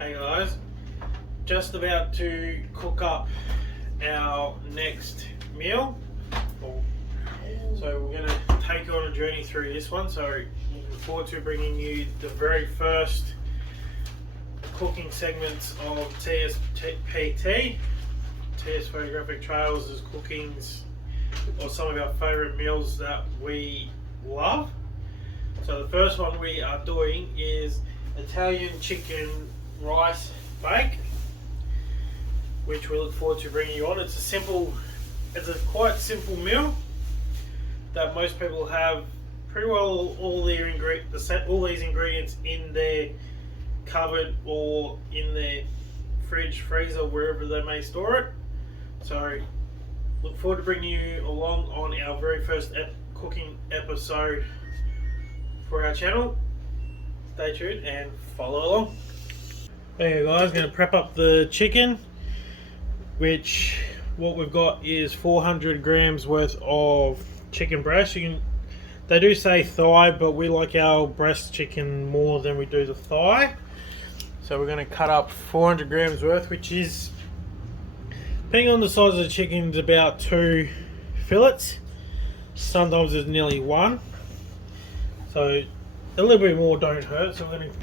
Hey guys, just about to cook up our next meal. So we're going to take you on a journey through this one. So looking forward to bringing you the very first cooking segments of Tspt, TS Photographic Trails, as cookings or some of our favourite meals that we love. So the first one we are doing is Italian chicken rice bake, which we look forward to bringing you on. It's a quite simple meal that most people have pretty well all these ingredients in their cupboard or in their fridge, freezer, wherever they may store it. So look forward to bringing you along on our very first cooking episode for our channel. Stay tuned and follow along. Okay guys, going to prep up the chicken, which what we've got is 400 grams worth of chicken breast. They do say thigh, but we like our breast chicken more than we do the thigh. So we're going to cut up 400 grams worth, which is, depending on the size of the chicken, is about 2 fillets. Sometimes it's nearly 1. So a little bit more don't hurt. So we're going to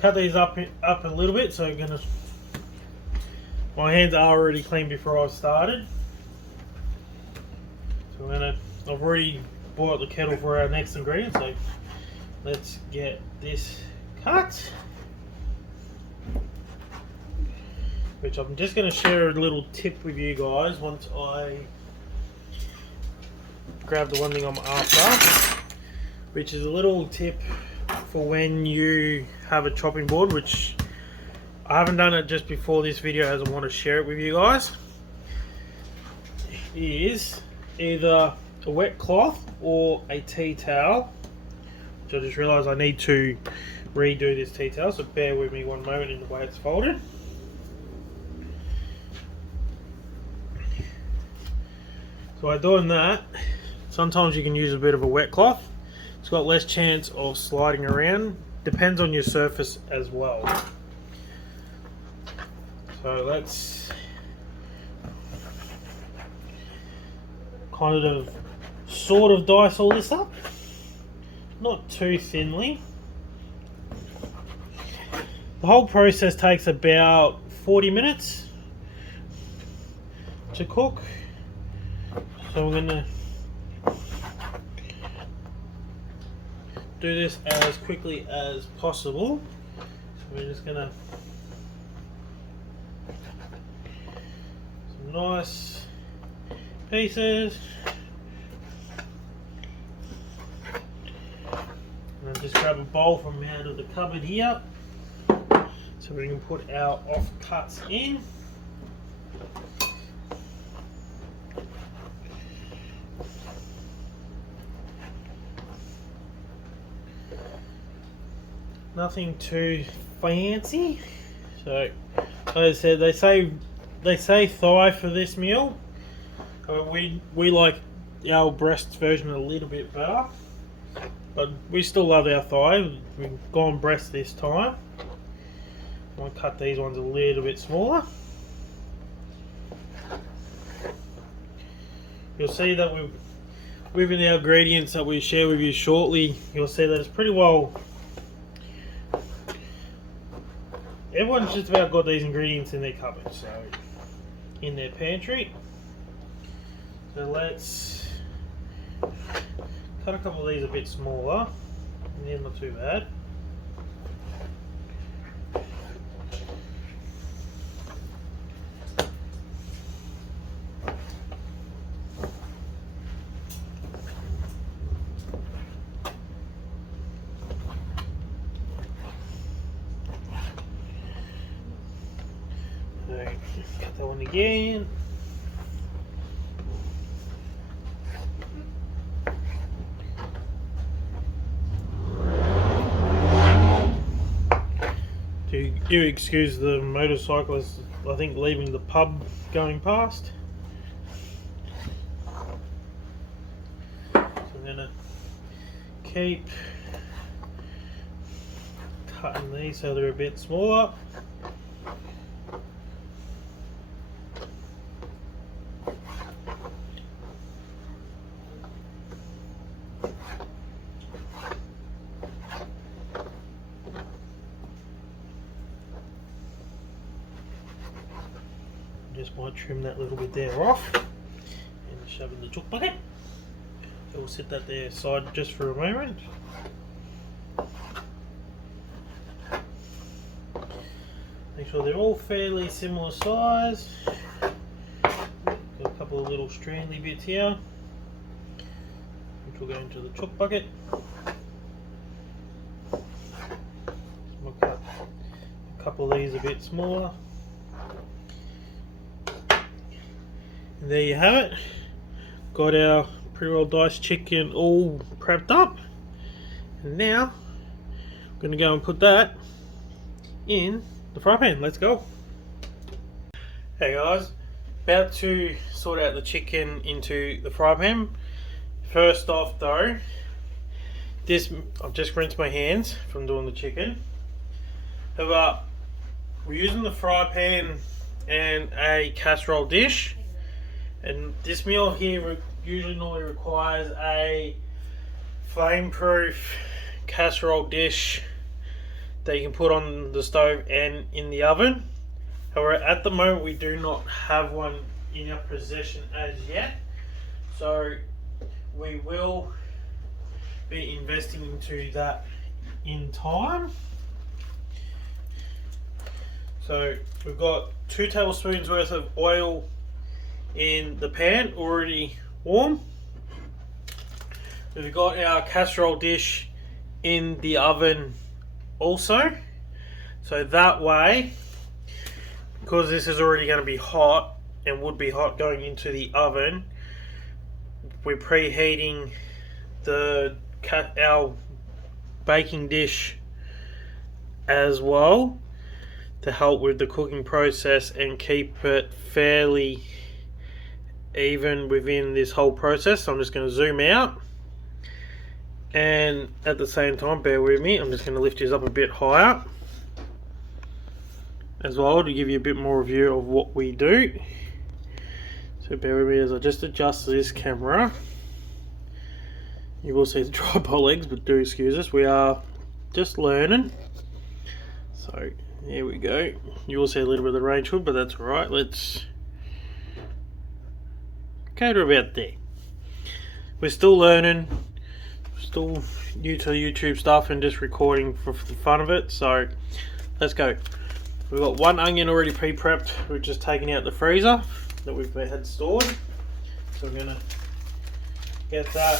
cut these up a little bit. So my hands are already clean before I started. So I've already boiled the kettle for our next ingredient. So let's get this cut. Which I'm just going to share a little tip with you guys once I grab the one thing I'm after, which is a little tip for when you have a chopping board, which I haven't done it just before this video as I want to share it with you guys, is either a wet cloth or a tea towel, which I just realised I need to redo this tea towel, so bear with me one moment in the way it's folded. So by doing that, sometimes you can use a bit of a wet cloth. It's got less chance of sliding around. Depends on your surface as well. So let's kind of sort of dice all this up. Not too thinly. The whole process takes about 40 minutes to cook. So we're going to do this as quickly as possible. So we're just going to some nice pieces, and then just grab a bowl from out of the cupboard here so we can put our offcuts in. Nothing too fancy. So, like I said, they say thigh for this meal. We like our breast version a little bit better, but we still love our thigh. We've gone breast this time. I'm going to cut these ones a little bit smaller. You'll see that within our ingredients that we share with you shortly, you'll see that it's pretty well. Everyone's just about got these ingredients in their cupboard, so in their pantry. So let's cut a couple of these a bit smaller. They're not too bad. Cut that one again. Do excuse the motorcyclist, I think, leaving the pub going past. So I'm going to keep cutting these so they're a bit smaller. Just might trim that little bit there off and shove in the chook bucket. So we'll set that there aside just for a moment. Make sure they're all fairly similar size. Got a couple of little strandy bits here, which will go into the chook bucket. We'll cut a couple of these a bit smaller. And there you have it. Got our pretty well diced chicken all prepped up. And now I'm going to go and put that in the fry pan. Let's go. Hey guys, about to sort out the chicken into the fry pan. First off though, I've just rinsed my hands from doing the chicken. However, we're using the fry pan and a casserole dish, and this meal here usually normally requires a flame-proof casserole dish that you can put on the stove and in the oven. However, at the moment we do not have one in our possession as yet, so we will be investing into that in time. So we've got 2 tablespoons worth of oil in the pan already warm. We've got our casserole dish in the oven also, so that way, because this is already going to be hot and would be hot going into the oven, we're preheating our baking dish as well to help with the cooking process and keep it fairly even within this whole process. So I'm just going to zoom out, and at the same time, bear with me, I'm just going to lift this up a bit higher as well to give you a bit more view of what we do. So bear with me as I just adjust this camera. You will see the tripod legs, but do excuse us, we are just learning. So here we go. You will see a little bit of the range hood, but that's alright. Let's go to about there. We're still learning, still new to YouTube stuff and just recording for the fun of it. So let's go. We've got 1 onion already pre-prepped. We're just taking out the freezer that we've had stored. So we're going to get that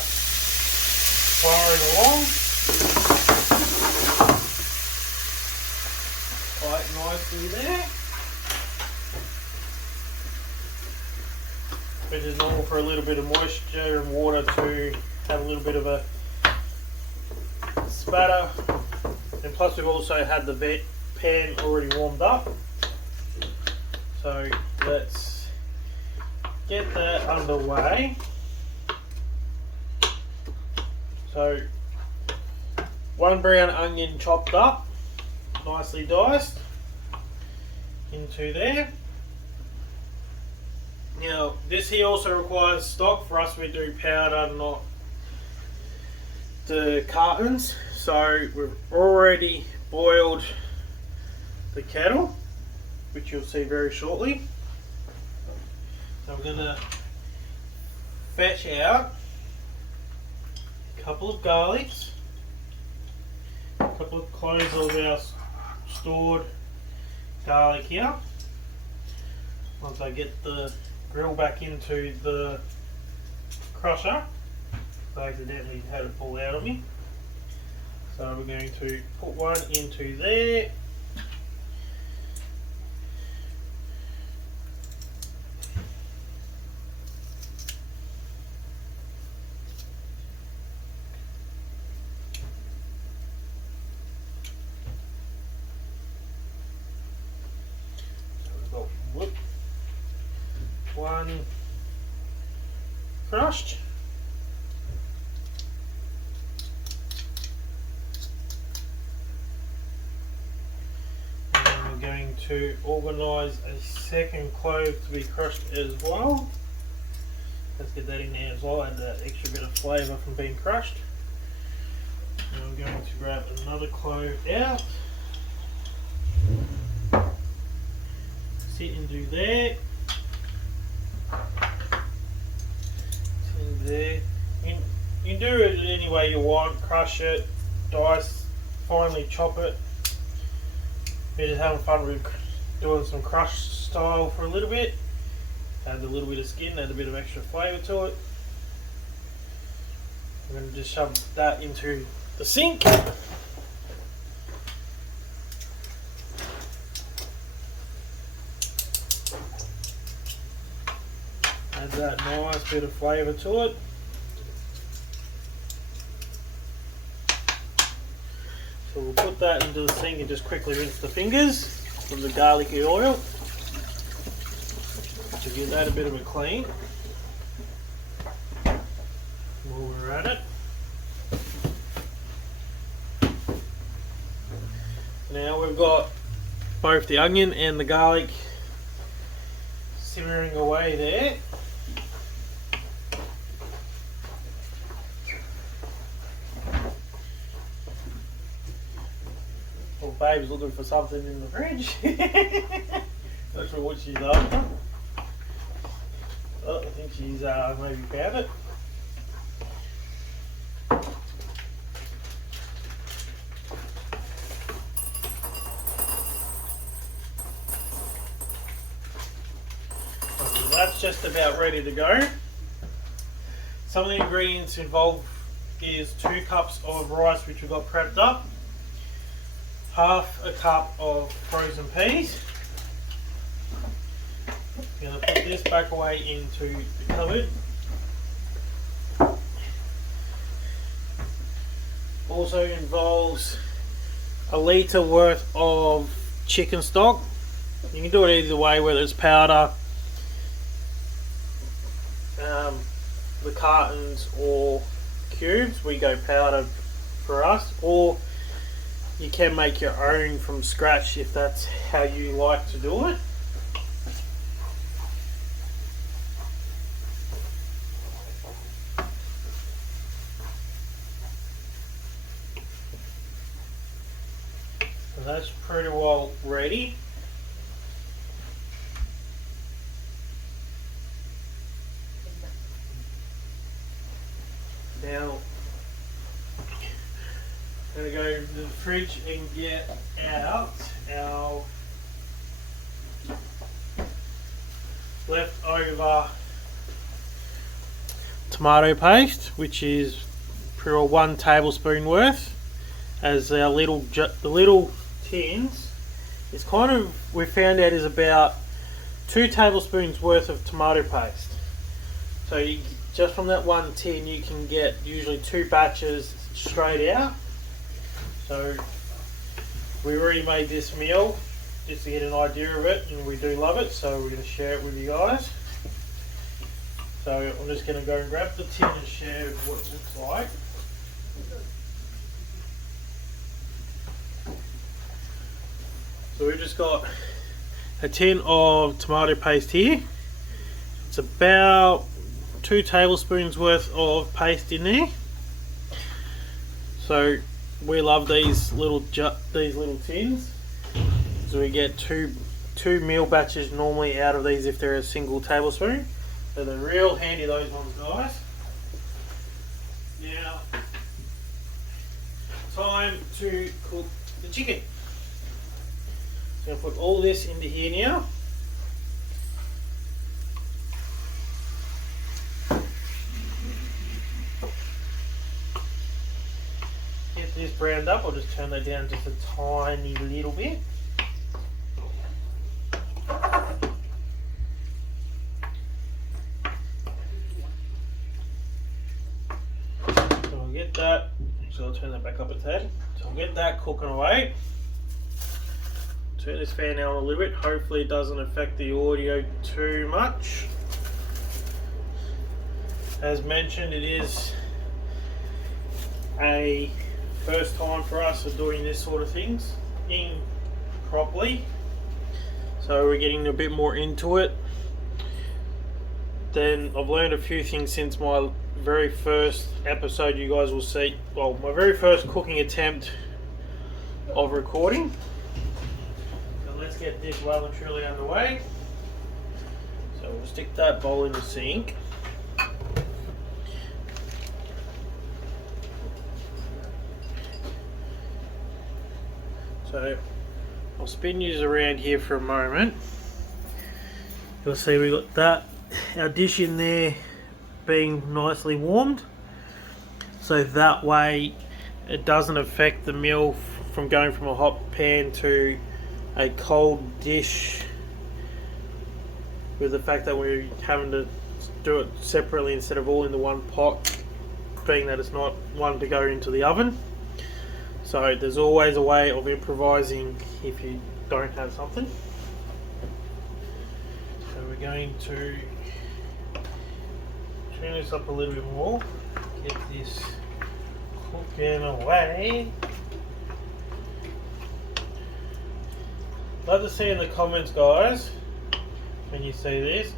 firing along quite nicely there, which is normal for a little bit of moisture and water to have a little bit of a spatter. And plus we've also had the pan already warmed up, so let's get that underway. So 1 brown onion chopped up, nicely diced, into there. Now this here also requires stock. For us we do powder, not the cartons. So we've already boiled the kettle, which you'll see very shortly. So we're going to fetch out a couple of garlics, a couple of cloves of our stored garlic here. Once I get the grill back into the crusher, I accidentally had it fall out of me. So we're going to put one into there. One crushed. And then we're going to organise a second clove to be crushed as well. Let's get that in there as well, add that extra bit of flavour from being crushed. And I'm going to grab another clove out. Sit and do there. there. You can do it any way you want. Crush it, dice, finely chop it. We're just having fun with doing some crush style for a little bit. Add a little bit of skin, add a bit of extra flavour to it. I'm going to just shove that into the sink. Add that nice bit of flavour to it. So we'll put that into the sink and just quickly rinse the fingers from the garlicky oil to give that a bit of a clean. While we're at it. Now we've got both the onion and the garlic simmering away there. Well, babe's looking for something in the fridge. Not sure what she's after. Oh, I think she's maybe found it. Okay, that's just about ready to go. Some of the ingredients involved is 2 cups of rice which we've got prepped up, half a cup of frozen peas. I'm going to put this back away into the cupboard. Also involves a litre worth of chicken stock. You can do it either way, whether it's powder, the cartons or cubes. We go powder for us, or you can make your own from scratch if that's how you like to do it. So that's pretty well ready. Now I'm going to go to the fridge and get out our leftover tomato paste, which is pretty well 1 tablespoon worth, as our the little tins is kind of, we found out, is about 2 tablespoons worth of tomato paste. So just from that 1 tin you can get usually 2 batches straight out. So we already made this meal just to get an idea of it, and we do love it, so we're going to share it with you guys. So I'm just going to go and grab the tin and share what it looks like. So we've just got a tin of tomato paste here. It's about 2 tablespoons worth of paste in there. So we love these little tins. So we get two meal batches normally out of these if they're a single tablespoon. So they're real handy, those ones, guys. Now, time to cook the chicken. So I'm going to put all this into here now. Get this browned up. I'll just turn that down just a tiny little bit. So I'll get that. So I'll turn that back up a tad. So I'll get that cooking away. Turn this fan down a little bit. Hopefully it doesn't affect the audio too much. As mentioned, it is a first time for us of doing this sort of things properly, so we're getting a bit more into it. Then I've learned a few things since my very first episode. You guys will see, well, my very first cooking attempt of recording. So let's get this well and truly underway. So we'll stick that bowl in the sink. So I'll spin you around here for a moment. You'll see we got that, our dish in there being nicely warmed. So that way it doesn't affect the meal from going from a hot pan to a cold dish, with the fact that we're having to do it separately instead of all in the one pot, being that it's not one to go into the oven. So there's always a way of improvising if you don't have something. So we're going to turn this up a little bit more, get this cooking away. Love to see in the comments, guys, when you see this,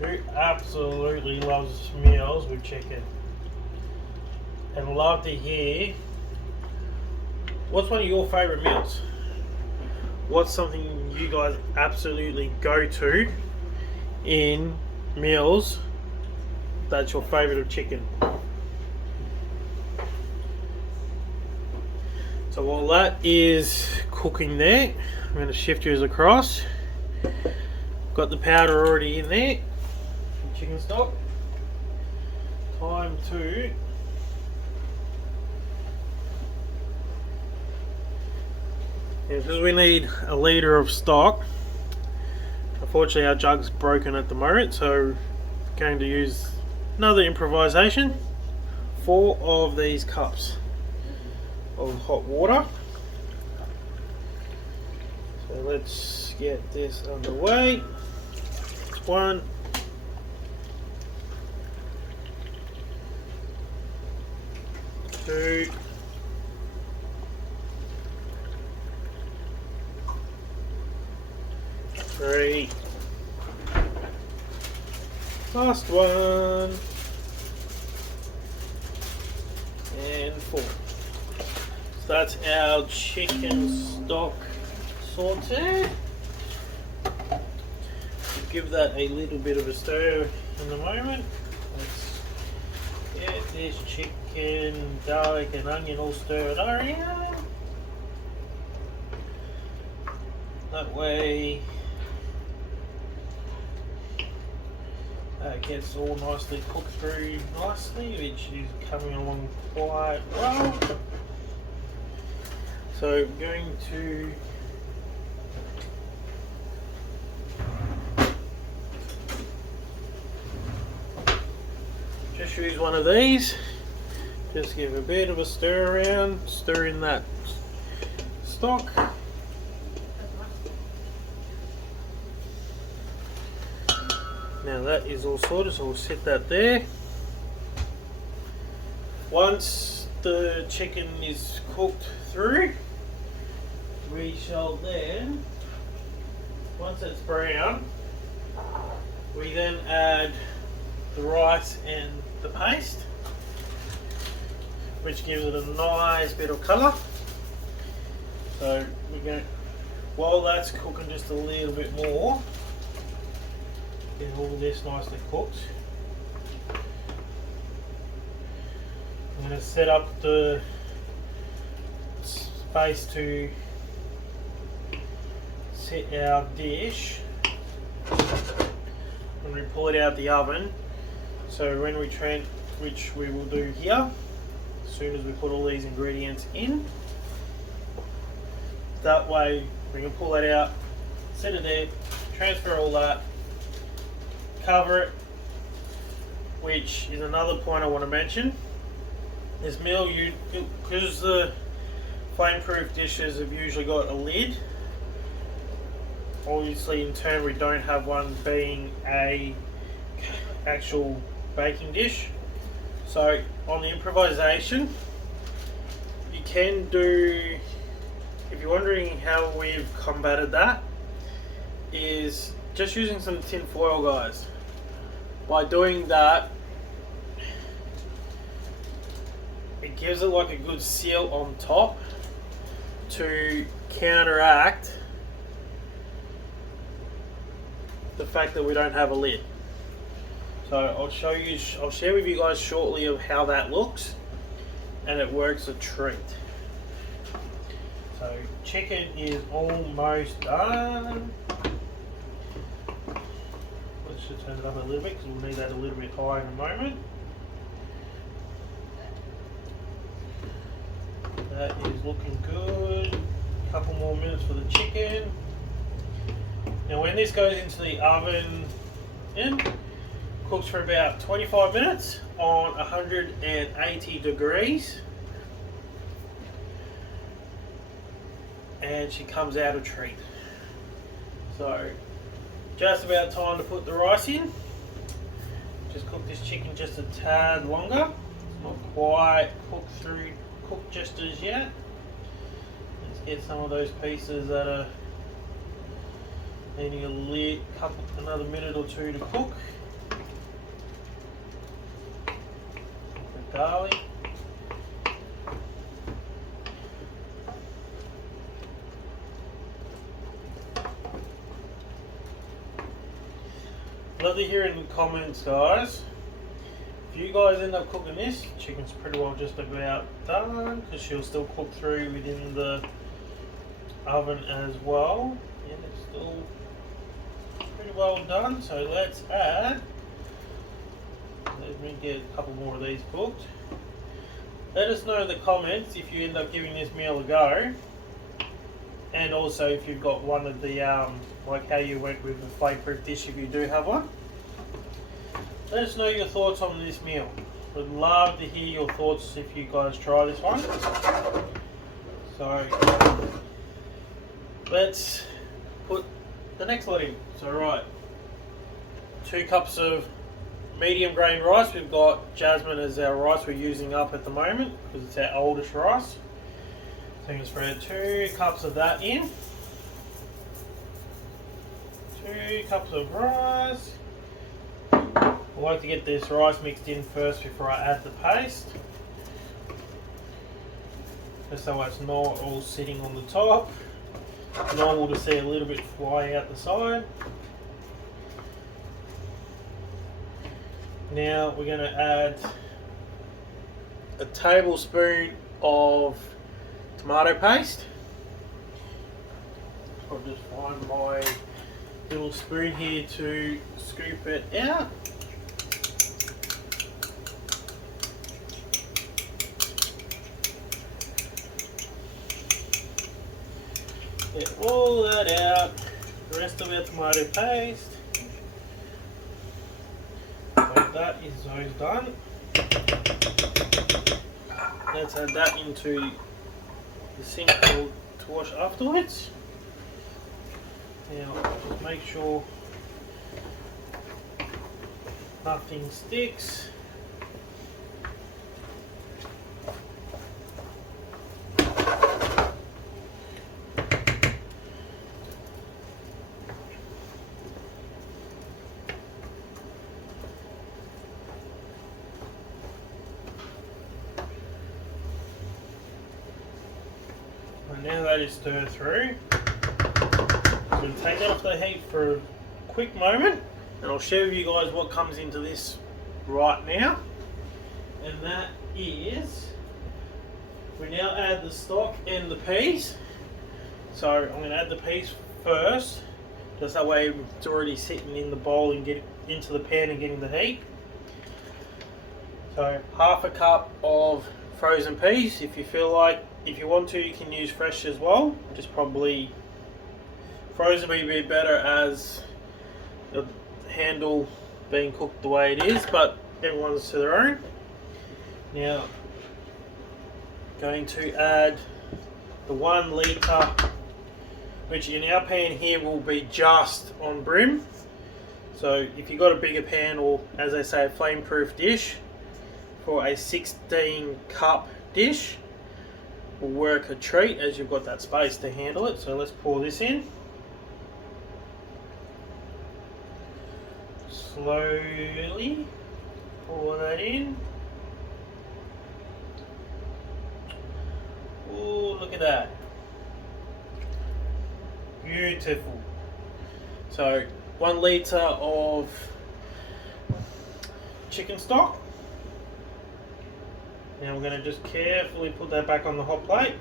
who absolutely loves meals with chicken. And love to hear, what's one of your favourite meals? What's something you guys absolutely go to in meals that's your favourite of chicken? So while that is cooking there, I'm going to shift yours across. Got the powder already in there, chicken stock. Time to because we need a litre of stock. Unfortunately our jug's broken at the moment, so we're going to use another improvisation. 4 of these cups of hot water. So let's get this underway. 1, 2, 3, last one, and 4. So that's our chicken stock saute. Give that a little bit of a stir in the moment. Let's get this chicken, garlic and onion all stirred around. That way it gets all nicely cooked through nicely, which is coming along quite well. So I'm going to just use one of these, just give a bit of a stir around, stir in that stock. Now that is all sorted, so we'll set that there. Once the chicken is cooked through, we shall then, once it's brown, we then add the rice and the paste, which gives it a nice bit of colour. So we're going, while that's cooking just a little bit more, get all this nicely cooked. I'm going to set up the space to set our dish when we pull it out the oven. So when we which we will do here, as soon as we put all these ingredients in, that way we can pull that out, set it there, transfer all that, cover it, which is another point I want to mention. This meal, because the flame-proof dishes have usually got a lid, obviously in turn we don't have one being a actual baking dish. So on the improvisation, you can do, if you're wondering how we've combated that, is just using some tin foil, guys. By doing that, it gives it like a good seal on top to counteract the fact that we don't have a lid. So I'll share with you guys shortly of how that looks, and it works a treat. So chicken is almost done. Let's just turn it up a little bit because we'll need that a little bit higher in a moment. That is looking good. A couple more minutes for the chicken. Now when this goes into the oven, cooks for about 25 minutes on 180 degrees. And she comes out a treat. So just about time to put the rice in. Just cook this chicken just a tad longer. It's not quite cooked just as yet. Let's get some of those pieces that are needing another minute or two to cook. The garlic. Love to hear in the comments, guys. If you guys end up cooking this, chicken's pretty well just about done because she'll still cook through within the oven as well. Yeah, it's still pretty well done. So let's add. Let me get a couple more of these cooked. Let us know in the comments if you end up giving this meal a go, and also if you've got one of the like how you went with the flame-proof dish if you do have one. Let us know your thoughts on this meal. Would love to hear your thoughts if you guys try this one. So let's put the next lot in. So right, 2 cups of medium grain rice. We've got jasmine as our rice we're using up at the moment because it's our oldest rice. So I'm going to spread 2 cups of that in. 2 cups of rice. I like to get this rice mixed in first before I add the paste, just so it's not all sitting on the top. Normal to see a little bit fly out the side. Now we're going to add a tablespoon of tomato paste. I'll just find my little spoon here to scoop it out. Get all that out, the rest of our tomato paste. So that is those done. Let's add that into the sink to wash afterwards. Now just make sure nothing sticks. And now that is stirred through, I'm going to take that off the heat for a quick moment and I'll share with you guys what comes into this right now. And that is, we now add the stock and the peas. So I'm going to add the peas first, just that way it's already sitting in the bowl and getting into the pan and getting the heat. So half a cup of frozen peas. If you want to, you can use fresh as well. Just probably frozen may be better as the handle being cooked the way it is, but everyone's to their own. Now, going to add the 1 litre, which in our pan here will be just on brim. So if you've got a bigger pan, or as they say, a flame-proof dish, for a 16 cup dish will work a treat, as you've got that space to handle it. So let's pour this in. Slowly pour that in. Oh, look at that. Beautiful. So 1 litre of chicken stock. Now we're going to just carefully put that back on the hot plate.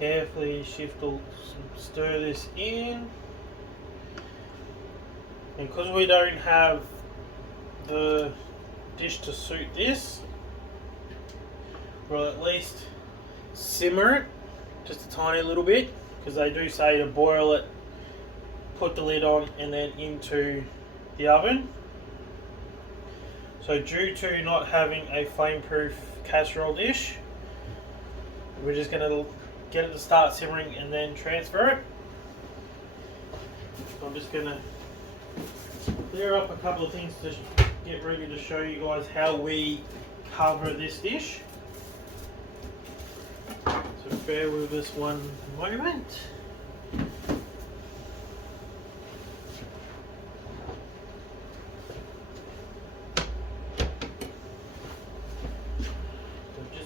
carefully stir this in. And because we don't have the dish to suit this, we'll at least simmer it just a tiny little bit, because they do say to boil it, put the lid on, and then into the oven. So due to not having a flame-proof casserole dish, we're just going to get it to start simmering and then transfer it. So I'm just going to clear up a couple of things to get ready to show you guys how we cover this dish. So bear with us one moment.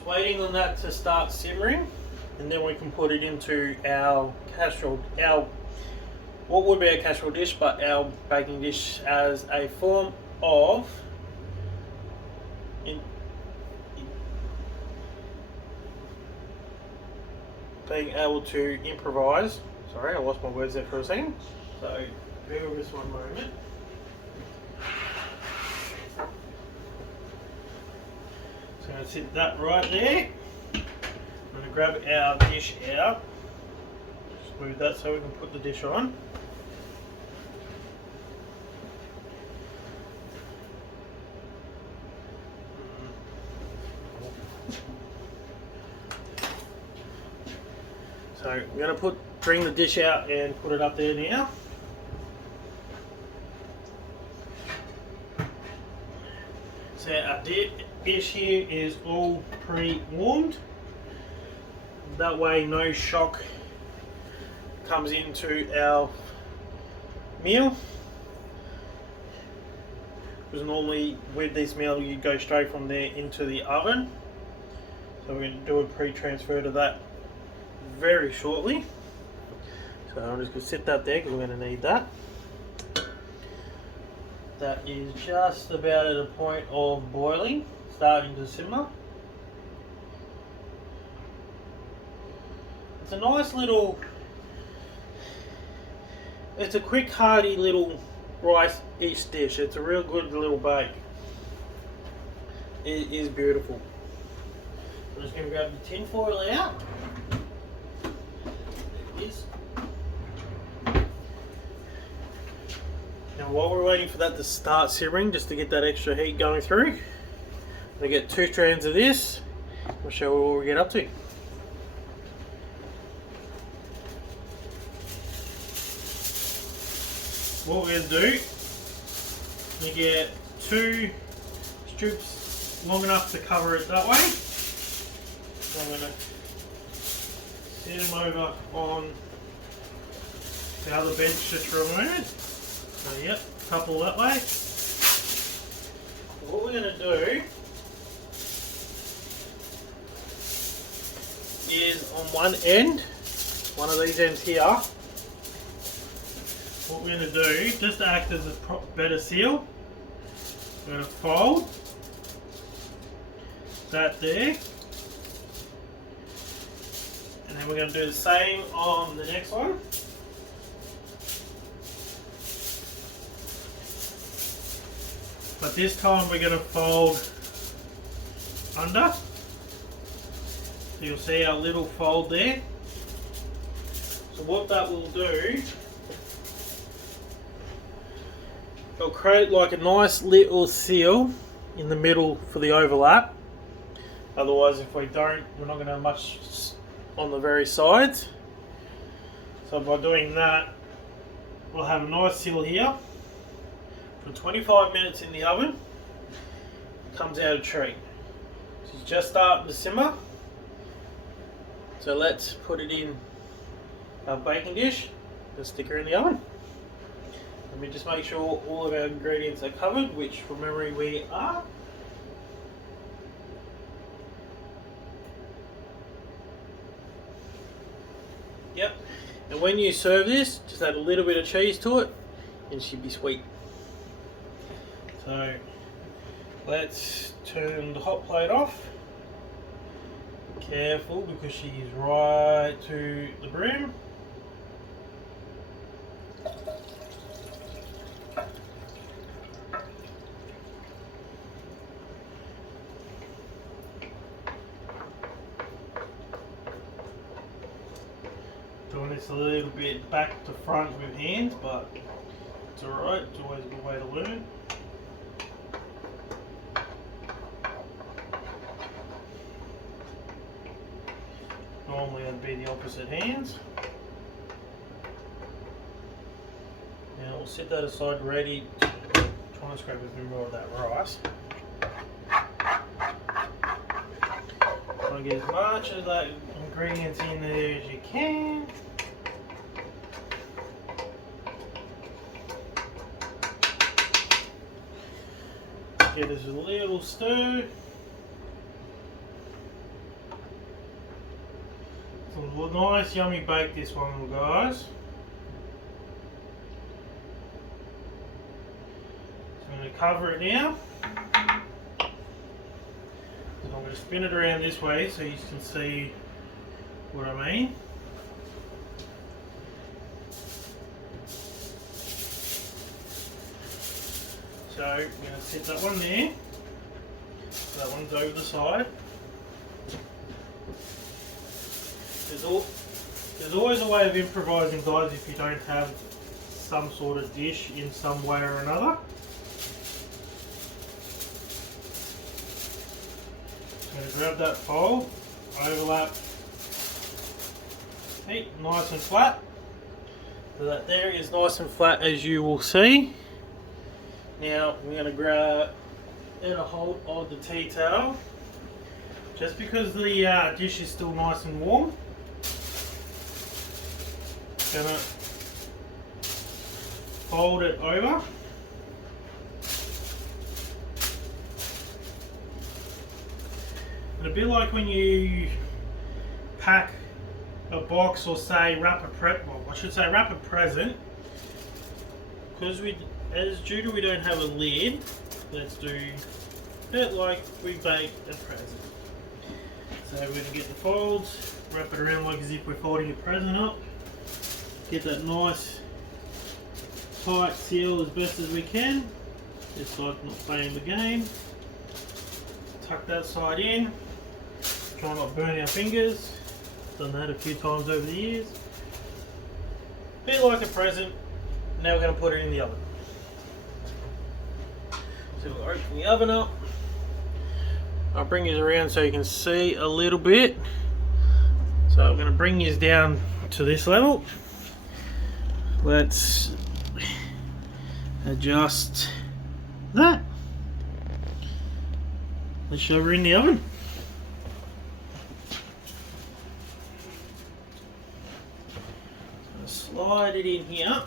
Waiting on that to start simmering, and then we can put it into our casserole, what would be a casserole dish, but our baking dish, as a form of being able to improvise. Sorry, I lost my words there for a second. So bear with us one moment. So I'm going to sit that right there. I'm going to grab our dish out. Just move that so we can put the dish on. So I'm going to bring the dish out and put it up there now. So our dish here is all pre-warmed. That way no shock comes into our meal. Because normally with this meal you go straight from there into the oven. So we're going to do a pre-transfer to that very shortly. So I'm just going to sit that there because we're going to need that. That is just about at a point of boiling, starting to simmer. It's a nice little, it's a quick hearty little rice-ish dish. It's a real good little bake. It is beautiful. I'm just going to grab the tin foil out. There it is. Now while we're waiting for that to start simmering, just to get that extra heat going through, we get 2 strands of this. We'll show you what we get up to. What we're going to do, we get 2 strips long enough to cover it that way. So I'm going to set them over on the other bench just for a moment. So yep, a couple that way. What we're going to do is on one end, one of these ends here, what we're going to do, just to act as a better seal, we're going to fold that there, and then we're going to do the same on the next one. But this time we're going to fold under. So you'll see our little fold there. So what that will do, it'll create like a nice little seal in the middle for the overlap. Otherwise, if we don't, we're not going to have much on the very sides. So by doing that, we'll have a nice seal here. For 25 minutes in the oven, comes out a treat. So it's just starting to simmer. So let's put it in our baking dish and stick her in the oven. Let me just make sure all of our ingredients are covered, which from memory we are. Yep. And when you serve this, just add a little bit of cheese to it and it should be sweet. So let's turn the hot plate off, Careful because she's right to the brim. Doing this a little bit back to front with hands, but it's alright, it's always a good way to learn. Normally it'd be the opposite hands. Now we'll set that aside ready to try and scrape a bit more of that rice. Try to get as much of that ingredients in there as you can. Give this a little stir. Some nice yummy bake this one, guys. So I'm going to cover it now. So I'm going to spin it around this way so you can see what I mean. So I'm going to set that one there. That one's over the side. There's always a way of improvising, guys, if you don't have some sort of dish in some way or another. I'm going to grab that fold, overlap, see, nice and flat. So that there is nice and flat, as you will see. Now I'm going to grab and a hold of the tea towel, just because the dish is still nice and warm. Going to fold it over. And a bit like when you pack a box or say wrap a present, because due to we don't have a lid, let's do a bit like we bake a present. So we're going to get the folds, wrap it around like as if we're folding a present up, get that nice tight seal as best as we can, just like not playing the game. Tuck that side in, try not to burn our fingers, done that a few times over the years. Bit like a present. Now we're going to put it in the oven. So we'll open the oven up. I'll bring you around so you can see a little bit. So I'm going to bring you down to this level. Let's adjust that. Let's shove her in the oven. Slide it in here.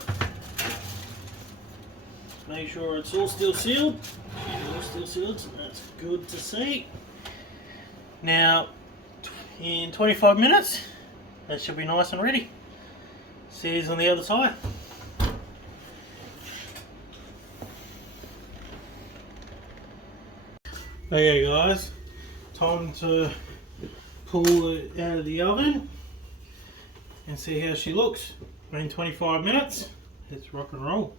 Make sure it's all still sealed. All still sealed, so that's good to see. Now, in 25 minutes, that should be nice and ready. See you on the other side. Okay guys, time to pull it out of the oven and see how she looks. In 25 minutes, let's rock and roll.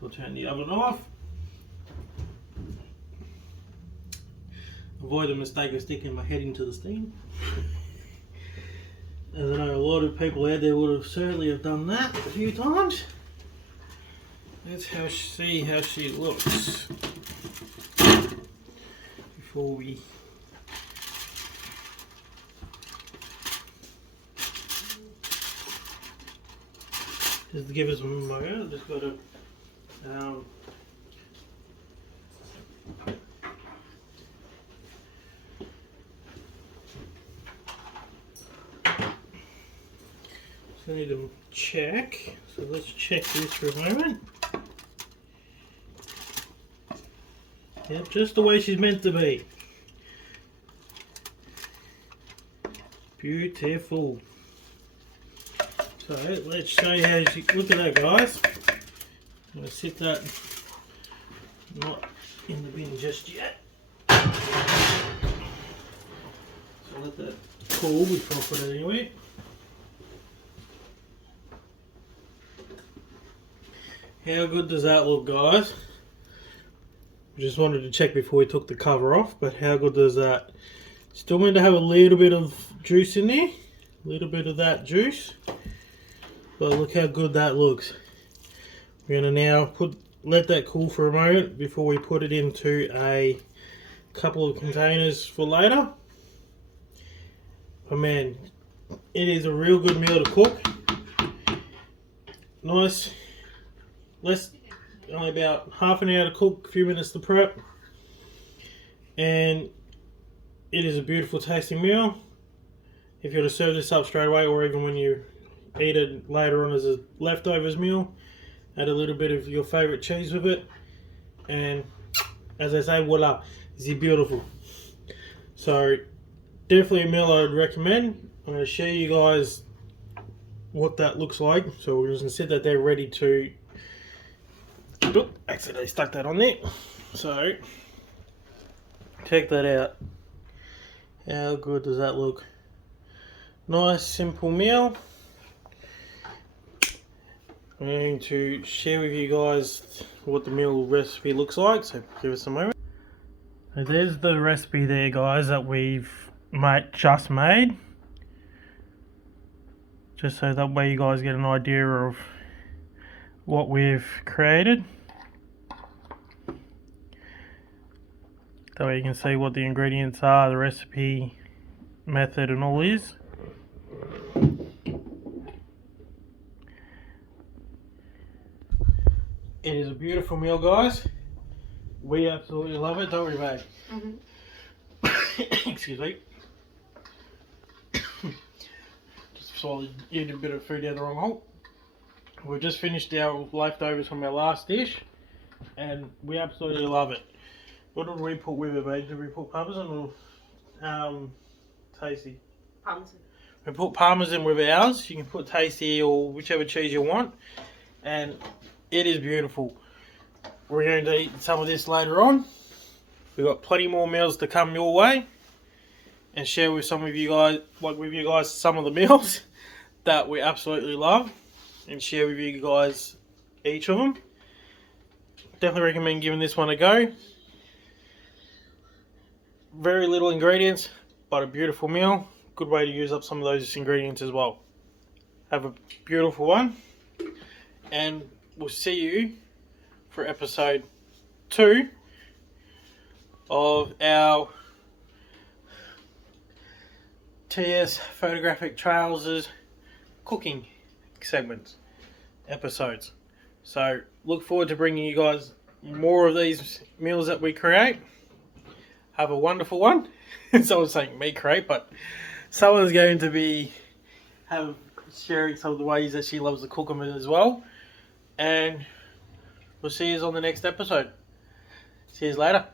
We'll turn the oven off. Avoid the mistake of sticking my head into the steam. As I know a lot of people out there would have certainly have done that a few times. Let's see how she looks before we just to give us a moment. I've just got to so I need to check. So let's check this for a moment. Yep, just the way she's meant to be. Beautiful. So let's show you how she, look at that guys. I'm going to sit that not in the bin just yet. So let that cool before I put it anywhere. How good does that look, guys? Just wanted to check before we took the cover off, but how good does that? Still meant to have a little bit of juice in there, a little bit of that juice, but look how good that looks. We're going to now let that cool for a moment before we put it into a couple of containers for later. But man, it is a real good meal to cook. Nice, only about half an hour to cook, a few minutes to prep, and it is a beautiful tasting meal. If you were to serve this up straight away, or even when you eat it later on as a leftovers meal, add a little bit of your favourite cheese with it, and as I say, voila, it's beautiful. So definitely a meal I would recommend. I'm going to show you guys what that looks like. So we're just going to set that there ready to... Oop, accidentally stuck that on there. So check that out. How good does that look? Nice simple meal. I'm going to share with you guys what the meal recipe looks like, so give us a moment. So there's the recipe there, guys, that we've just made. Just so that way you guys get an idea of what we've created. That way you can see what the ingredients are, the recipe, method and all is. It is a beautiful meal, guys. We absolutely love it, don't we, babe? Excuse me. Just swallowed a bit of food down the wrong hole. We've just finished our leftovers from our last dish, and we absolutely love it. What did we put with it, babe? Did we put parmesan or tasty? Parmesan. We put parmesan with ours. You can put tasty or whichever cheese you want, and it is beautiful. We're going to eat some of this later on. We've got plenty more meals to come your way, and share with some of you guys, some of the meals that we absolutely love, and share with you guys each of them. Definitely recommend giving this one a go. Very little ingredients, but a beautiful meal. Good way to use up some of those ingredients as well. Have a beautiful one, and we'll see you for episode 2 of our TS Photographic Trails' cooking segments, episodes. So look forward to bringing you guys more of these meals that we create. Have a wonderful one. Someone's saying me create, but someone's going to be sharing some of the ways that she loves to cook them as well. And we'll see you on the next episode. See you later.